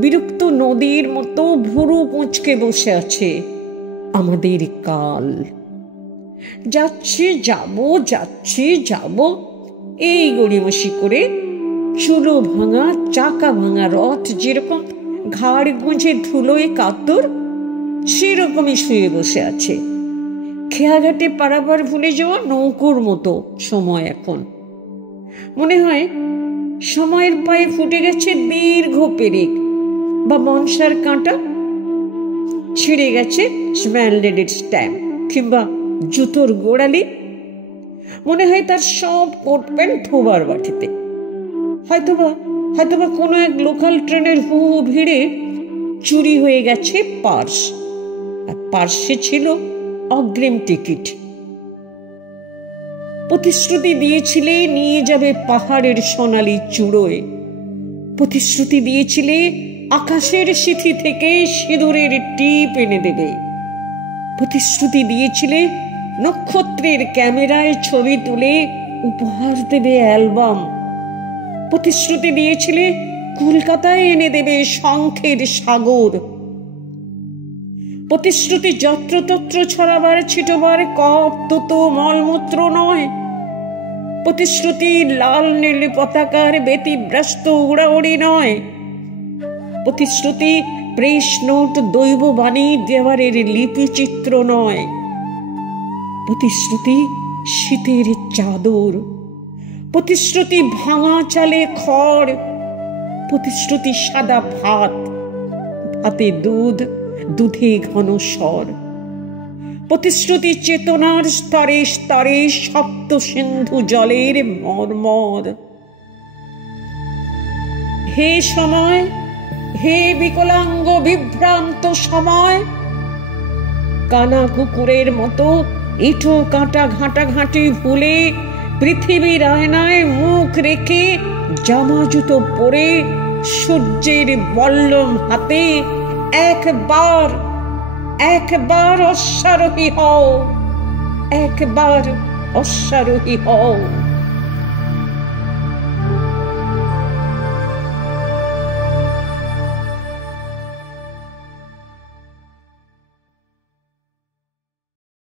বিরক্ত নদীর মতো ভুরু কুঁচকে বসে আছে আমাদের কাল। যাচ্ছে যাব, যাচ্ছে যাব, এই গড়িমসি করে চুলো ভাঙা চাকা ভাঙা রথ যেরকম ঘাড় গুঁজে ধুলোয় কাতর, সেরকমই শুয়ে বসে আছে। খেয়াঘাটে পারাবার ভুলে যাওয়া নৌকোর মতো সময় এখন। মনে হয় সময়ের পায়ে ফুটে গেছে দীর্ঘ পেরেক বা মনসার কাঁটা, ছিঁড়ে গেছে স্ম্যান্ডেডের স্ট্যাম্প কিংবা জুতোর গোড়ালি। মনে হয় তার সব কোট প্যান্ট ধোবার বাটিতে। হয়তোবা কোনো এক লোকাল ট্রেনের হু ভিড়ে চুরি হয়ে গেছে পার্স, আর পার্সে ছিল অগ্রিম টিকিট। প্রতিশ্রুতি দিয়েছিলে নিয়ে যাবে পাহাড়ের সোনালি চূড়োয়, প্রতিশ্রুতি দিয়েছিলে আকাশের সিথি থেকে সিঁদুরের টিপ এনে দেবে, প্রতিশ্রুতি দিয়েছিলে নক্ষত্রের ক্যামেরায় ছবি তুলে উপহার দেবে অ্যালবাম, প্রতিশ্রুতি দিয়েছিলে কলকাতায় এনে দেবে শঙ্খের সাগর, প্রতিশ্রুতি যত্রতত্র ছড়াবার ছিটবার কপ তুতো মলমূত্র নয়, প্রতিশ্রুতি লাল নীল পতাকার ব্যতিব্যস্ত উড়াউড়ি নয়, প্রতিশ্রুতি প্রেস নোট দৈববাণী দেওয়ারের লিপিচিত্র নয়, প্রতিশ্রুতি শীতের চাদর, প্রতিশ্রুতি ভাঙা চালে খড়, প্রতিশ্রুতি সাদা ভাত, ভাতে দুধ, দুধে ঘন স্বর, প্রতিশ্রুতি চেতনার স্তরে স্তরে সপ্ত সিন্ধু জলের মর্মর। হে সময়, হে বিকলাঙ্গ বিভ্রান্ত সময়, কানা কুকুরের মতো এঁঠো কাঁটা ঘাঁটাঘাঁটি ভুলে পৃথিবীর আয়নায় মুখ রেখে জামা জুতো পরে সূর্যের বল্লম হাতে একবার অশ্বারোহী হও, একবার অশ্বারোহী হও।